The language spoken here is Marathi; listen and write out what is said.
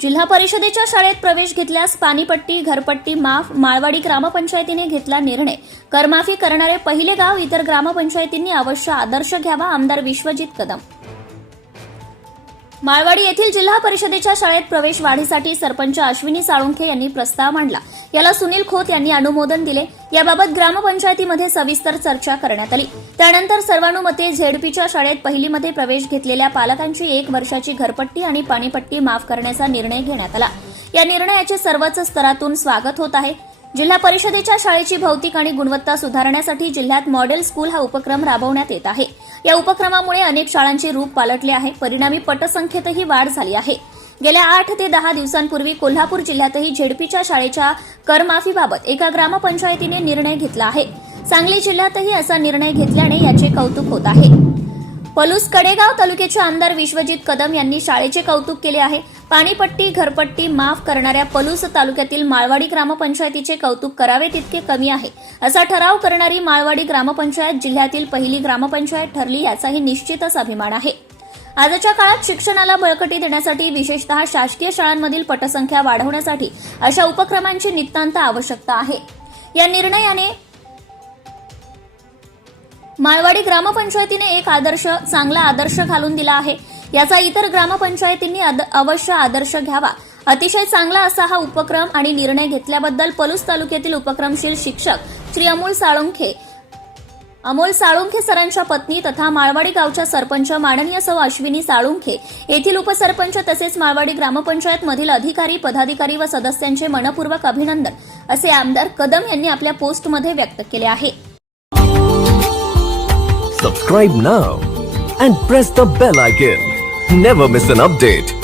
जिल्हा परिषदेच्या शाळेत प्रवेश घेतल्यास पाणीपट्टी घरपट्टी माफ माळवाडी ग्रामपंचायतीने घेतला निर्णय. करमाफी करणारे पहिले गाव इतर ग्रामपंचायतींनी अवश्य आदर्श घ्यावा आमदार विश्वजित कदम. माळवाडी येथील जिल्हा परिषदेच्या शाळेत प्रवेश वाढीसाठी सरपंच अश्विनी साळुंखे यांनी प्रस्ताव मांडला. याला सुनील खोत यांनी अनुमोदन दिले. याबाबत ग्रामपंचायतीमध्ये सविस्तर चर्चा करण्यात आली. त्यानंतर सर्वानुमते झेडपीच्या शाळेत पहिलीमध्ये प्रवेश घेतलेल्या पालकांची एक वर्षाची घरपट्टी आणि पाणीपट्टी माफ करण्याचा निर्णय घेण्यात आला. या निर्णयाचे सर्वच स्तरातून स्वागत होत आहे. जिल्हा परिषदेच्या शाळेची भौतिक आणि गुणवत्ता सुधारण्यासाठी जिल्ह्यात मॉडेल स्कूल हा उपक्रम राबवण्यात येत आहे. या उपक्रमामुळे अनेक शाळांचे रूप पालटले आहे. परिणामी पटसंख्येतही वाढ झाली आहे. गेल्या आठ ते दहा दिवसांपूर्वी कोल्हापूर जिल्ह्यातही झेडपीच्या शाळेच्या करमाफीबाबत एका ग्रामपंचायतीने निर्णय घेतला आहे. सांगली जिल्ह्यातही असा निर्णय घेतल्याने याचे कौतुक होत आहे. पलूस कडेगाव तालुक्याचे आमदार विश्वजित कदम यांनी शाळेचे कौतुक केले आहे. पाणीपट्टी घरपट्टी माफ करणाऱ्या पलूस तालुक्यातील माळवाडी ग्रामपंचायतीचे कौतुक करावे तितके कमी आहे. असा ठराव करणारी माळवाडी ग्रामपंचायत जिल्ह्यातील पहिली ग्रामपंचायत ठरली याचाही निश्चितच अभिमान आहे. आजच्या काळात शिक्षणाला बळकटी देण्यासाठी विशेषतः शासकीय शाळांमधील पटसंख्या वाढवण्यासाठी अशा उपक्रमांची नितांत आवश्यकता आहे. या निर्णयाने माळवाडी ग्रामपंचायतीने एक आदर्श चांगला आदर्श घालून दिला आहे. याचा इतर ग्रामपंचायतींनी आद- अवश्य आदर्श घ्यावा. अतिशय चांगला असा हा उपक्रम आणि निर्णय घेतल्याबद्दल पलूस तालुक्यातील उपक्रमशील शिक्षक श्री अमोल साळुंखे अमोल साळुंखे सरांच्या पत्नी तथा माळवाडी गावच्या सरपंच माननीय सौ अश्विनी साळुंखे येथील उपसरपंच तसेच माळवाडी ग्रामपंचायत मधील अधिकारी पदाधिकारी व सदस्यांचे मनपूर्वक अभिनंदन असे आमदार कदम यांनी आपल्या पोस्टमध्ये व्यक्त केले आहे. Subscribe now and press the bell icon never miss an update